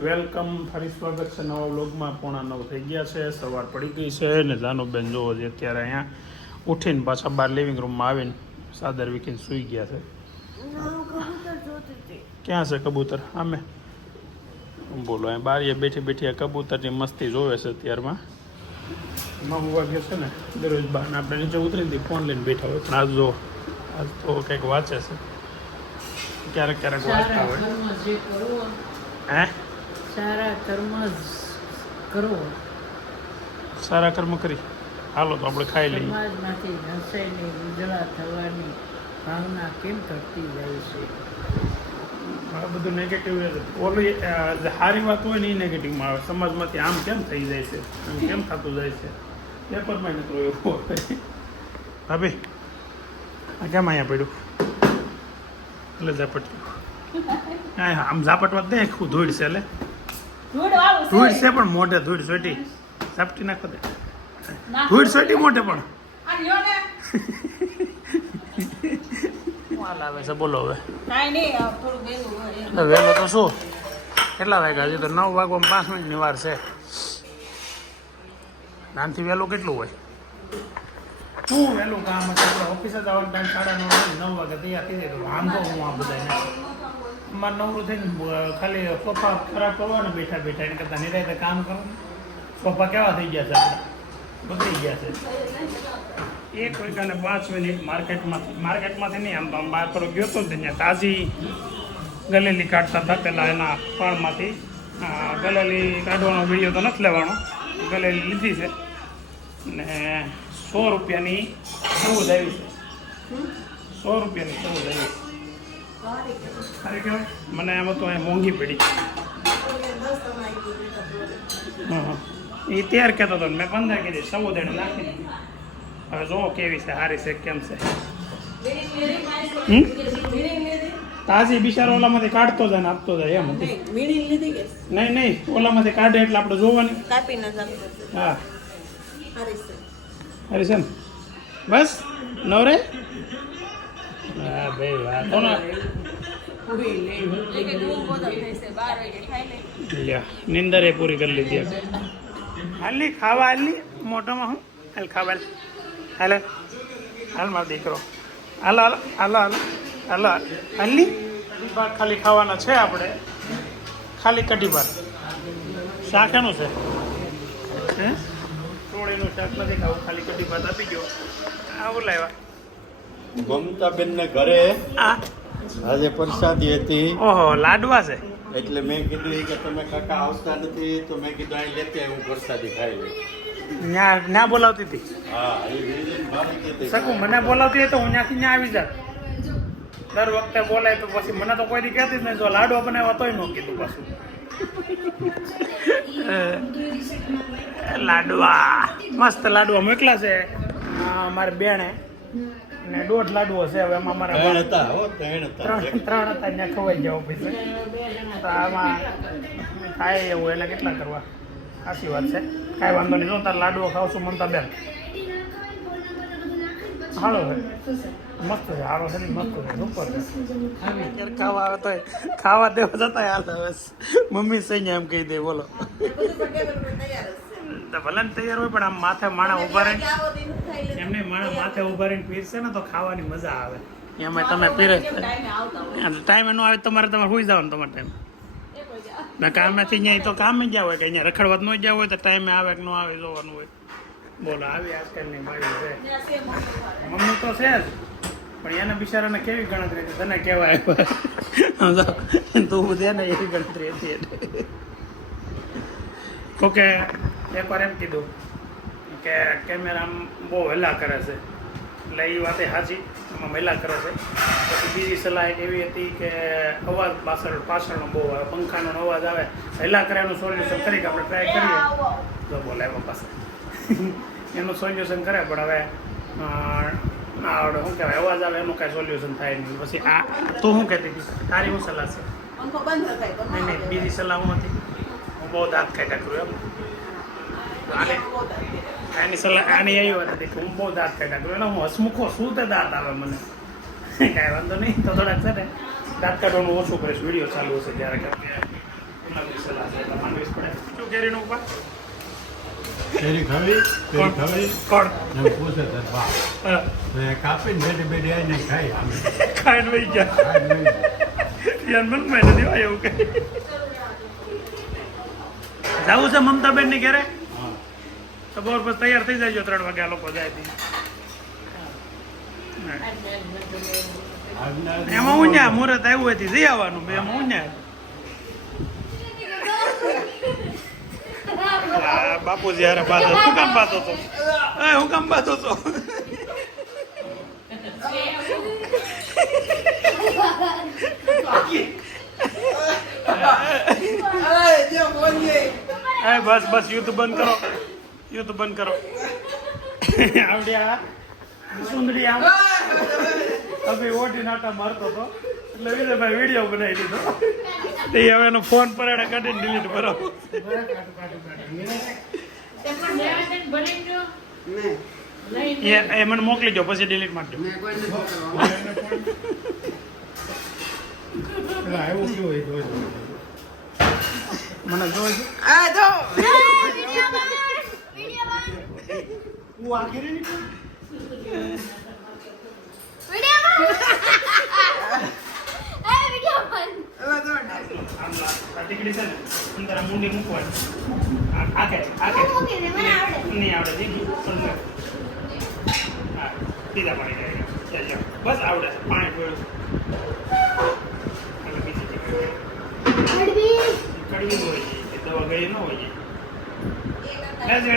Welcome, ફરી સ્વાગત છે નવા વ્લોગમાં. 8:45 થઈ ગયા છે, સવાર પડી ગઈ છે ને જાનુબેન જોવો છે અત્યારે અહીંયા ઉઠીને પાછા બહાર લિવિંગ રૂમમાં આવીને ચાદર વીખીને સૂઈ ગયા છે. ક્યાં છે કબૂતર? આમે બોલો, અહીં બારીએ બેઠી બેઠી આ કબૂતરની મસ્તી જોવે છે અત્યારમાં. 9 વાગે છે ને દરરોજ બહાર આપણે નીચે ઉતરીને ફોન લઈને બેઠા હોય, પણ આજ જો આજ તો કંઈક વાંચે છે, ક્યારેક ક્યારેક વાંચતા હોય. હે? સારા કર્મ કરો, સારા કર્મ કરી હાલો તો આપણે ખાઈ લઈએ. સમાજમાંથી નશાઈની ઉજળા થવાની ભાવના કેમ ઘટતી જાય છે? આ બધું નેગેટિવ ઓલું જે સારી વાત હોય ને એ નેગેટિવમાં આવે. સમાજમાંથી આમ કેમ થઈ જાય છે, આમ કેમ થતું જાય છે, પેપરમાં નથી એવું હોય. ભાભી આ કેમ અહીંયા પડ્યું? એટલે ઝાપટ આમ ઝાપટવા દે, આખું ધૂળ છે. એટલે ધૂળ છે પણ મોઢે ધૂળ સોટી ઝાપટી નાખો દે. ધૂળ સોટી મોઢે પણ માલ આવે છે. બોલો હવે વહેલો તો શું કેટલા વાગ્યા? હજી તો 9 વાગવામાં 5 મિનિટની વાર છે. નાનથી વહેલું કેટલું હોય? શું વહેલું કામ હશે? આપણે ઓફિસે જવાનો ટાઈમ 9:30 વાગે તૈયાર થઈ જાય. તો વાંધો હું આ બધાને અમારે નવરું થઈને ખાલી સોફા ખરાબ કરવાને બેઠા બેઠા એને કરતાં નિરાયતે કામ કરવાનું. સોફા કેવા થઈ ગયા છે આપણે? બગડી ગયા છે. 1 વાગ્યાને 5 મિનિટ માર્કેટમાંથી નહીં, આમ તો આમ બહાર થોડો ગયો હતો ને ત્યાં તાજી ગલેલી કાઢતા હતા. પહેલાં એના ફળમાંથી ગલેલી કાઢવાનો વિડીયો તો નથી લેવાનો, ગલેલી લીધી છે ને 100 રૂપિયાની સૌદ આવી છે. 100 રૂપિયાની સૌદ આવી છે. સારી કહેવાય. મને એમ તો અહીં મોંઘી પડી. હા એ તૈયાર કહેતો હતો, મેં 15 કીધી, 14 એને નાખી. હવે જોવો કેવી છે, સારી છે કેમ છે. તાજી બિચારો ઓલામાંથી કાઢતો જાય ને આપતો જાય એમ હતી. નહીં ઓલામાંથી કાઢે એટલે આપણે જોવાની. હા સારી છે ને? બસ નવરે. હા ભાઈ વાહ તો ને નિંદરે પૂરી કરી લીધી. હાલી ખાવા હાલી મોઢામાં હું હાલ ખાવા હાલ હાલ મારો દીકરો હાલો હાલો હાલો હાલો હાલો હાલી ભાત ખાલી ખાવાના છે આપણે. ખાલી કઢી ભાત. શાક એનું છે હે? ચોળીનું શાક નથી ખાવું, ખાલી કઢી ભાત આપી ગયો. આવું લાવ્યા મમતાબેન ને ઘરે આજે પ્રસાદી હતી. ઓહો લાડવા છે. એટલે મેં કીધું કે તમે કાકા આવતા નથી, તો મેં કીધું અહીં લેતી હું પ્રસાદી ખાઈ લઉં. ના બોલાવતી હતી. હા એ વિડીયો મારી કીધી શકું મને બોલાવતી હોય તો હું ત્યાંથી ત્યાં આવી જાત. દર વખતે બોલાય તો પછી મને તો કોઈ દી કહેતી જ નહીં. જો લાડવા બનાવ્યા તોય ન કીધું પાછું. લાડવા મસ્ત લાડવા મોકલા છે મારે બેને ને 1.5 લાડવો છે. હવે એમાં મારા 3 હતા. 3 હતા ત્યાં ખવાઈ જાવ પછી. તો આમાં થાય એવું એને કેટલા કરવા? સાચી વાત છે, કાંઈ વાંધો નહીં. જો તારે લાડવો ખાવશું મમતા બેન? હાલો છે મસ્ત છે, હારો છે ને મસ્ત છે, સુપર છે. ખાવા આવે તો ખાવા દેવા જતા હાલ. હવે મમ્મી સહી એમ કહી દે. બોલો ભલે ને તૈયાર હોય પણ આમ માથે માણા ઉભા રહે એમને માથે ઉભા રહીને પીરશે ને તો ખાવાની મજા આવે. એમાં તમે પીરે ટાઈમ એનો આવે તમારે સુઈ જવાનું. તમારે ટાઈમ ના કામેથી અહીંયા તો કામે ગયા હોય કે અહીંયા રખડવા ન ગયા હોય તો ટાઈમે આવે કે ન આવે જોવાનું હોય. બોલો આવી આજકાલની મારી છે. મમ્મી તો છે જ પણ એના બિચારાને કેવી ગણતરી હતી તને કહેવાય. તું દે ને એવી ગણતરી હતી. ઓકે એકવાર એમ કીધું કે કેમેરા બહુ હેલા કરે છે, એટલે એ વાતે સાચી, એમાં મહિલા કરે છે. પછી બીજી સલાહ એક એવી હતી કે અવાજ પાછળનો બહુ આવે, પંખાનો અવાજ આવે, હેલા કરે એનું સોલ્યુશન કરી કે આપણે ટ્રાય કરીએ તો બોલે એમાં પાસે એનું સોલ્યુશન કરે. પણ હવે શું કહેવાય અવાજ આવે એનું કાંઈ સોલ્યુશન થાય નહીં. પછી આ તું શું કહેતી હતી? તારી શું સલાહ છે? નહીં બીજી સલાહ હું હતી. હું બહુ દાંત કાઢ્યા કરું એમ. આની સલાહ આની એવી વાત હતી કે હું બહુ દાંત કાઢ્યા કરું. એટલે હું હસમુખો શું તે દાંત આવે મને. કાંઈ વાંધો નહીં, તો થોડાક છે ને દાંત કાઢવાનું ઓછું કરીશ. વિડીયો ચાલુ હશે ત્યારે માંડવીસ પડે શું કેરીનો ઉભા કેરી ખાવી કોણ ને પૂછે તાર બા હા, તો એ કાપીને બેઠે બેઠે આવીને ખાઈ અમે ખાઈને વહી ગયા ખાઈને લઈ જાય. યાર મનમાં નથી હોય એવું કઈ જવું છે મમતાબેન ની ઘરે હા. તો બપોર પછી તૈયાર થઈ જાય 3 વાગે આ લોકો જાય તી. આજના એમાં ઉન્યા મુહૂર્ત આવ્યું હતી જઈ આવવાનું મેં એમાં ઉન્યા બાપુજી યાર બાતો શું કામ બાતો તો હું કામ બાતો તો બસ બસ યુદ્ધ બંધ કરો યુદ્ધ બંધ કરો આવડ્યા સુંદરી આમ અભી ઓટી નાટા મારતો હતો એટલે વિજયભાઈ વિડીયો બનાવી દીધો તે હવે એનો ફોન પર એને કાઢીને ડિલીટ કરો એ મને મોકલી દો પછી ડિલીટ મારજો એવું કેવું હોય તો મને જોઈ છે હું આખી નીકળું ટીકડી છે ને અંદર મુંડી મૂકવાની આખે નહીં આવડે દીધું હા સીધા પાણી જાય બસ આવડે છે પાણી પીળું હવે બીજી કડવી હોય છે દવા ગળી ન હોય છે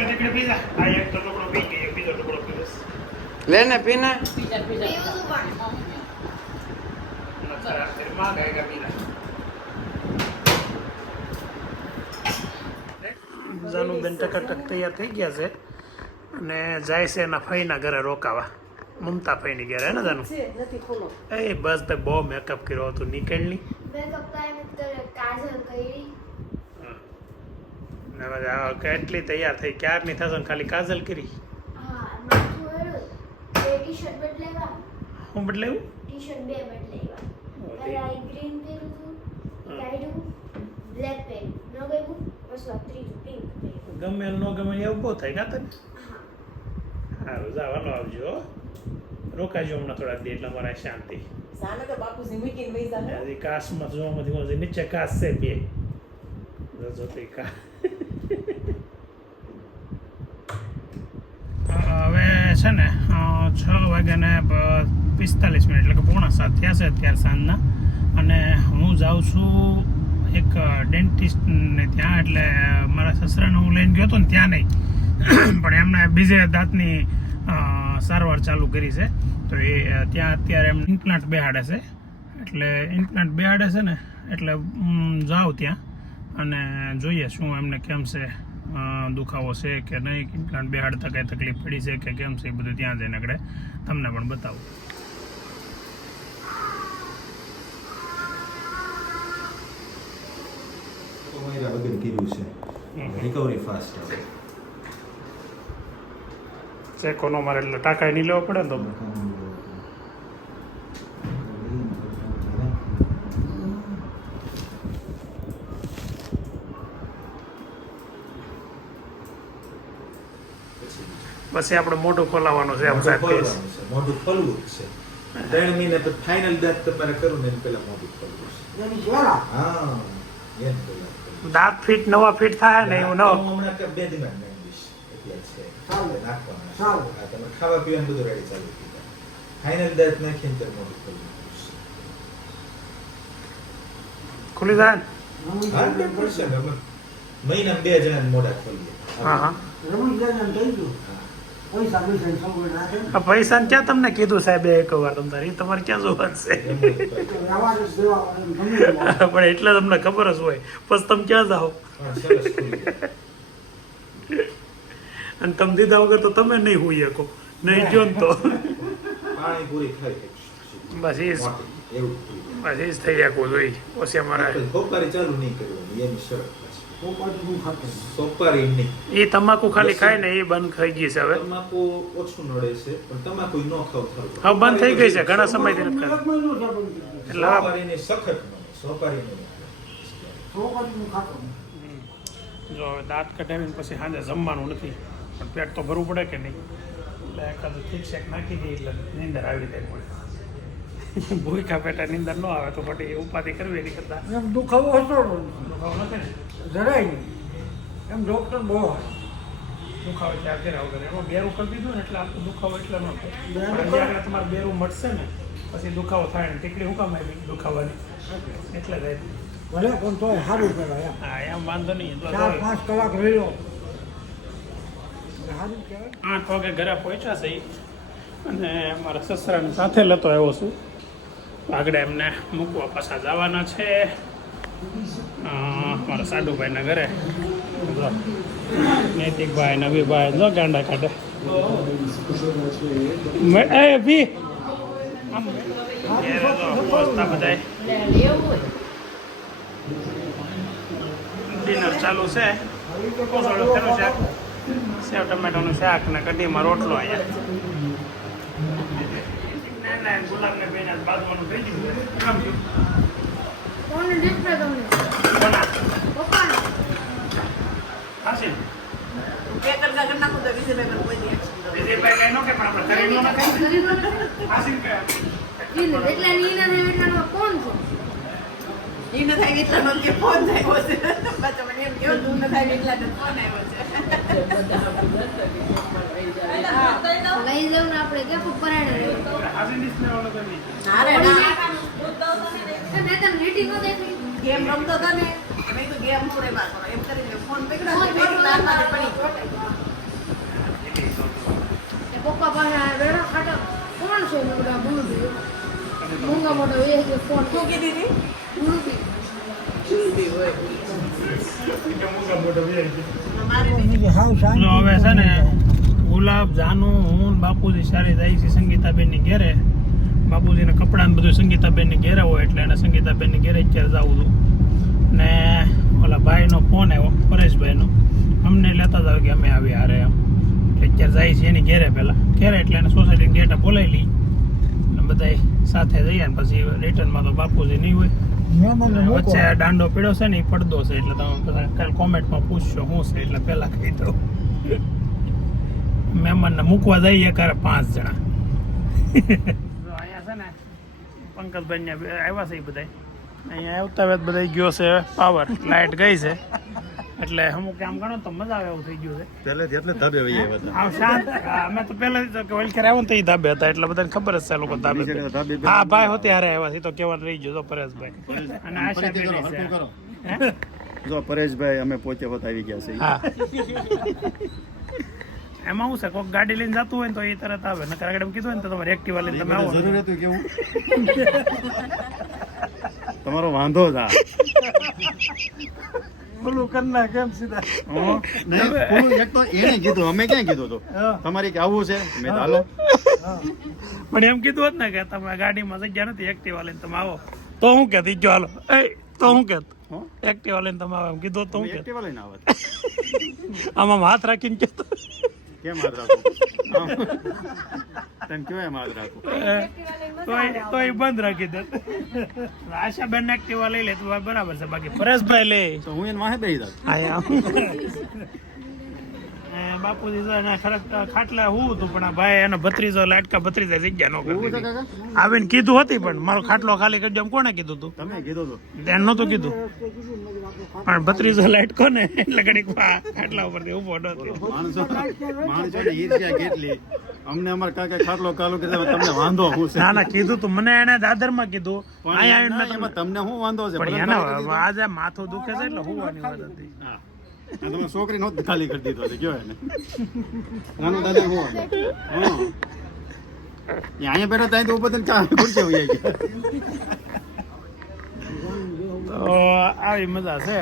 ટીકડી પીઝા આ એક તો ટુકડો પી ગઈ બીજો ટુકડો પીધો લેને પીને માં ગાયગા પીલા જાનુબેન ટકાટક તૈયાર થઈ ગયા છે અને જાય છે એના ફઈના ઘરે રોકાવા મમતા ફઈની ઘરે હે ને જાનુ એ બસ ભાઈ બહુ મેકઅપ કર્યો હતો નીકળની કેટલી તૈયાર થઈ ક્યારની થશે ને ખાલી કાજલ કરી હું બદલાયું ગમે ન ગમે એવું બહુ થાય ના તને સારું જવાનો આવજો રોકાજો હમણાં થોડાક દી એટલે મારા શાંતિ હજી કાશમાં જોવામાંથી નીચે કાશ છે બે જોતી કા હવે છે ને 6:45 એટલે કે 6:45 થયા છે અત્યારે સાંજના અને હું જાઉં છું એક ડેન્ટિસ્ટને ત્યાં એટલે મારા સસરાને હું લઈને ગયો હતો ને ત્યાં નહીં પણ એમણે બીજે દાંતની સારવાર ચાલુ કરી છે તો એ ત્યાં અત્યારે એમ ઇમ્પ્લાન્ટ બેહાડે છે એટલે ઇમ્પ્લાન્ટ બેહાડે છે ને એટલે હું જાઉં ત્યાં અને જોઈએ શું એમને કેમ છે દુખાવો છે કે નહીં ઇમ્પ્લાન્ટ બેહાડતા કંઈ તકલીફ પડી છે કે કેમ છે એ બધું ત્યાં જઈને આગળ તમને પણ બતાવું વગર કીધું છે રિકવરી ફાસ્ટ આવે ચેકોનો મારે એટલે ટાંકાઈ નહીં લેવો પડે ને તો પછી આપણે મોઢું ખોલાવવાનું છે આમ સાહેબ કહીશ. મોઢું ખોલવું જ છે 3 મહિને તો ફાઇનલ દાંત તમારે કરવું ને એની પહેલા મોઢું ખોલવું છે હા એમ પહેલા દાંત ફીટ નવા ફીટ થાય ને એવું ન હમણાં કે 2 દિન મેન્ડિશ એટલે છે નાખવાના હા તમે ખાવા પીવાનું બધું રેડી ચાલુ થઈ જાય ફાઇનલ દાંત નાખીને ત્યારે મોઢું ખોલવું ખુલી જાય ને? 100% અમે મહિનામાં 2 જણા મોઢા ખોલીએ હા હા આ પૈસા ક્યાં તમને કીધું સાહેબ એક વાર તમારે એ તમારે ક્યાં જોવાનું છે પણ એટલે તમને ખબર જ હોય પછી તમે ક્યાં જાઓ હા સરસ ખુલી જાય. અને તમે દીધા વગર તો તમે નહીં હોઈ શકો નહીં જો ને તો પાણી પૂરી થઈ બસ એ જ મોટી એવું થઈ બસ એ જ થઈ શકવું જોઈએ પછી અમારે સોપારી ચાલુ નહીં કરવાની એની શરત સોપારી નહીં એ તમાકુ ખાલી ખાય ને એ બંધ થઈ ગઈ છે હવે તમાકુ ઓછું નડે છે પણ તમાકુ ન ખાવ થયું હવે બંધ થઈ ગઈ છે ઘણા સમયથી નથી ખાતી. એટલે હવે સોપારીની સખત નડે સોપારી નહીં જો હવે દાંત કઢાવીને પછી સાંજે જમવાનું નથી પણ પેટ તો ભરવું પડે કે નહીં એટલે એકાદું ઠીક શેક નાખી દઈએ એટલે નીંદર આવી જાય પડે ભૂખા પેટા નીંદર ન આવે તો પછી ઉપાધિ કરવી એની કરતાં એમ દુખાવો હતો દુખાવો નથી ને જરાય નહીં એમ ડૉક્ટર બહુ દુખાવો ત્યાં કર્યા વગર એમાં બેરું કરી દીધું ને એટલે આપણું દુખાવો એટલે ન થાય જ્યારે તમારે બેરું મળશે ને પછી દુખાવો થાય ને ટીકડી હું કામ આવી દુખાવાની એટલે થાય ભલે પણ તોય સારું કહેવાય એમ હા એમ વાંધો નહીં 4-5 કલાક રહ્યો સારું કહેવાય 8 વાગે ઘરે પહોંચ્યા છે ઈ. અને મારા સસરાને સાથે લેતો આવ્યો છું આગળ એમને મૂકવા પાછા જવાના છે મારા સાડુભાઈના ઘરે જો નૈતિકભાઈ નવીભાઈ જો ગાંડા કાઢે એ ભી આમ ઘેરે તો પહોંચતા બધાય ડિનર ચાલુ છે કોસળું થયેલું શાક સેવ ટમેટાનું શાક ને કઢીમાં રોટલો અહીંયા ના ગુલાબને બેને બાજવાનું થઈ ગયું કામ થયું કોને ડિસ્પ્લે તમને કોના પપ્પાને હાસી બે કરતા કરી નાખું તો વિજયભાઈ કોઈ નહીં વિજયભાઈ કઈ નો કે પણ આપણે કરી નો કઈ કરી દો ને હાસી કે એટલા નીના ને એટલાનો કોણ છે ઈ ન થાય એટલા નો કે ફોન આવ્યો છે બચ્ચા મને એમ કેવું તું ન થાય એટલા નો ફોન આવ્યો છે લઈ જાવ ને આપણે કે પરાણે હાસી ડિસ્પ્લે વાળો કરી અરે ના મેં તને મીટિંગ નો દેખી ગેમ રમતો હતો ને મેં તો ગેમ પૂરે બાર કરો એમ કરીને ફોન પકડ્યો ને મેં લાલમાં પડી એ પપ્પા પાસે આ વેડા ખાટા કોણ છે મોટા મુંગી મુંગા મોટો એ કે ફોન શું કીધી હતી મુંગી મારી હાવ શાંતિ જો હવે છે ને ગુલાબ જાનું હું બાપુજી સારી જાય છે સંગીતાબેનની ઘેરે બાપુજીના કપડાં બધું સંગીતાબેનની ઘેરે હોય એટલે એને સંગીતાબેનની ઘેરે અત્યારે જવું હતું ને ઓલા ભાઈનો ફોન આવ્યો પરેશભાઈનો અમને લેતા જાવ કે અમે આવી હારે એમ અત્યારે જાય છે એની ઘેરે પહેલાં ઘેરે એટલે એને સોસાયટીની ગેટે બોલાવી લઈ અને બધા સાથે જઈએ ને પછી રિટર્નમાં તો બાપુજી નહીં હોય મહેમાનને મૂકો વચ્ચે દાંડો પીડ્યો છે ને એ પડદો છે એટલે તમે કાલે કોમેન્ટમાં પૂછશો શું છે એટલે પહેલાં કહી દઉં મહેમાનને મૂકવા જઈએ ક્યારે 5 જણા અહીંયા છે ને પંકજભાઈ ને આવ્યા છે એ બધા અહીંયા આવતા વેત બધા ગયો છે પાવર લાઇટ ગઈ છે એટલે અમુક આમ ગણો તો મજા આવે એવું થઈ ગયું છે પહેલેથી એટલે ધાબે વહી આવ્યા હતા. આમ શાંત અમે તો પહેલાથી તો વલખેર આવ્યો ને તો એ ધાબે હતા એટલે બધાને ખબર જ છે આ લોકો ધાબે બીજે ધાબે બે- હા ભાઈ હોતે હારે આવ્યા છે તો કેવાનું રહી ગયો તો પરેશભાઈ અને આશા ફરીથી કરો, બેન હલકું કરો. હે? જો પરેશભાઈ અમે પોતે હોત આવી ગયા છે હા એમાં શું છે કોઈક ગાડી લઈને જતું હોય ને તો એ તરત આવે નકર આગળ એમ કીધું હોય ને તો તમારે એક્ટિવા લઈને તમે આવો જરૂર હતું કેવું તમારો વાંધો જ આ બોલું કરના કેમ સીધા નહીં, ખુલ્લું એક તો એને કીધું અમે ક્યાં કીધું હતું તમારે કે આવું છે મેં કીધું, હાલો પણ એમ કીધું હોત ને કે તમે ગાડીમાં જગ્યા નથી એક્ટિવા લઈને તમે આવો તો હું કે જો હાલો એ તો હું કે હો? એક્ટિવા લઈને તમે આવો એમ કીધું હોત તો હું તમે કે એક્ટિવા લઈને આવત આમાં હાથ રાખીને કહેતો કેમ હાથ રાખું આમ. તને કેવાય એમ હાથ રાખું તો એ બંધ રાખી દે આશા બેન એક્ટિવા લઈ લે તો બરાબર છે બાકી પરેશભાઈ લે તો હું એને વાહે બેસી જાત. બાપુજી તો એના ખરેખર ખાટલા હું હતું પણ આ ભાઈ એનો ભત્રીજો લાટકા ભત્રીજા જગ્યા નો એવું છે કરી કાકા? આવીને કીધું હતી પણ મારો ખાટલો ખાલી કરજો એમ કોને કીધું તું તમે કીધું હતું ધ્યાન નહોતું કીધું પણ ભત્રીજો લાટકો ને એટલે ઘડીક ખાટલા ઉપરથી ઉભો નહોતો માણસોને ઈર્ષ્યા કેટલી અમને અમારા કાકા ખાટલો કાલો કે તમને વાંધો શું છે ના ના કીધું તું મને એને દાદરમાં કીધું પણ અહીંયા આવીને મેં એમાં તમને શું વાંધો છે પણ ભલે એના ખાલી કરી આજે માથું દુખે છે એટલે હોવાની વાત હતી દીધું. હા. અને તમે છોકરી નહોતી ખાલી કરી દીધો છે કયો એને નાનું દાદા શું વાંધો? હા. એ અહીંયા બેઠા ત્યાં તો ઉપર થઈને કાં ખુરશી વહી ગયા. તો આવી મજા છે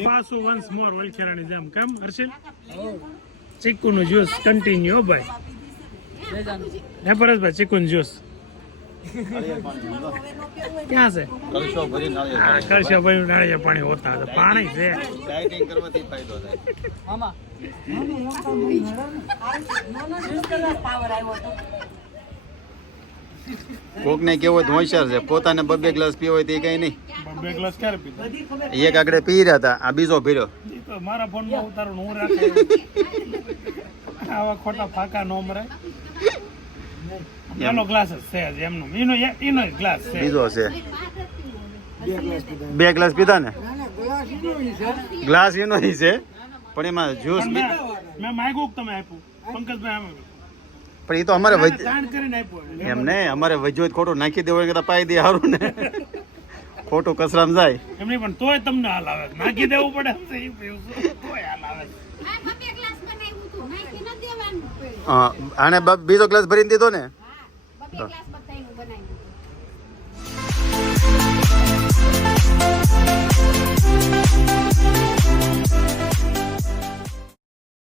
પાછું વન્સ મોર વલખેરાની જેમ કેમ હર્ષિલ ચીકુનું જ્યુસ કન્ટિન્યુ ભાઈ હે પરેશભાઈ ચીકુનું જ્યુસ ક્યાં છે હા, કરશો ભાઈ નાળિયેર પાણી હોતા હતા પાણી છે ડાયટિંગ કરવાથી ફાયદો થાય. કોકને કેવો હોય તો હોશિયાર છે પોતાને 2 ગ્લાસ પીવો હોય તો એ કઈ નહીં બે ગ્લાસ ક્યારે પીધા બધી ખબર એક આગળ પી રહ્યા હતા, આ બીજો પીર્યો. ઈ તો મારા ફોનમાં ઉતારું હું રાખે આવા ખોટા ફાકા નો મરાય. પેલો ગ્લાસ જ છે જ એમનો, એનો ગ્લાસ છે. બીજો છે. 2 ગ્લાસ પીધા ને? ગ્લાસ એનો ઈ છે, પણ એમાં જ્યુસ પણ મેં માગ્યું કે તમે આપ્યું પંકજભાઈ આમ પણ એ તો અમારે કાંડ કરીને આપ્યું એમ ને, અમારે વજ્જો ખોટું નાખી દેવું હોય કે પાઈ દે સારું ને, ખોટું કચરામાં જાય. એમની પણ તોય તમને હાલ આવે નાખી દેવું પડે એમ છે, ઈ પીવું છું, તોય હાલ આવે. હા, આને બીજો ગ્લાસ ભરીને દીધો ને. બનાવ્યું